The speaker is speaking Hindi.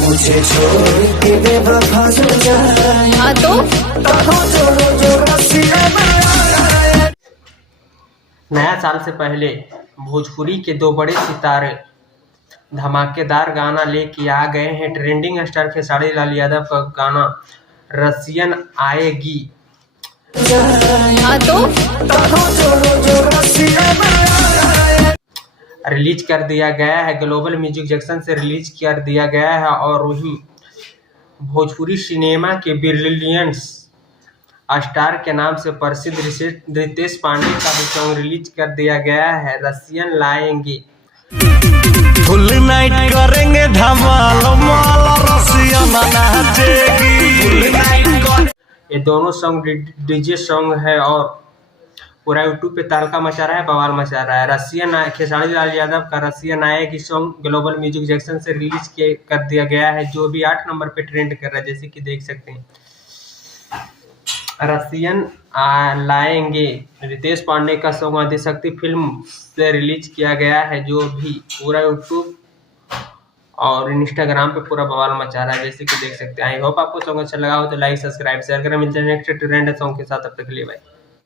मुझे छोड़ के बेवफा जो जाए। हाँ तो जोड़ो जो रस्सियां बनाए। नया साल से पहले भोजपुरी के दो बड़े सितारे धमाकेदार गाना लेके आ गए हैं। ट्रेंडिंग स्टार खेसारी लाल यादव का गाना रसियन आएगी हाँ तो जोड़ो जो रस्सियां बनाए। रिलीज कर दिया गया है। ग्लोबल म्यूजिक जंक्शन से रिलीज कर दिया गया है। और वहीं भोजपुरी सिनेमा के ब्रिलियंस स्टार के नाम से प्रसिद्ध रितेश पांडे का भी सॉन्ग रिलीज कर दिया गया है, रसियन लाएंगे। फुल नाइट करेंगे धमाल, माला रसियन नाचेगी। ये दोनों सॉन्ग डीजे सॉन्ग है और पूरा यूट्यूब पे तहलका मचा रहा है, बवाल मचा रहा है। रसियन खेसारी लाल यादव का रसियन आएगी सॉन्ग ग्लोबल म्यूजिक जंक्शन से रिलीज कर दिया गया है, जो भी 8 नंबर पे ट्रेंड कर रहा है, जैसे कि देख सकते हैं। रसियन लाएंगे रितेश पांडे का सॉन्ग आदिशक्ति फिल्म से रिलीज किया गया है, जो भी पूरा यूट्यूब और इंस्टाग्राम पे पूरा बवाल मचा रहा है, जैसे कि देख सकते हैं। आई होप आपको सॉन्ग अच्छा लगा हो तो लाइक सब्सक्राइब शेयर करें। मिलते हैं नेक्स्ट ट्रेंड सॉन्ग के साथ, तब तक के लिए बाय।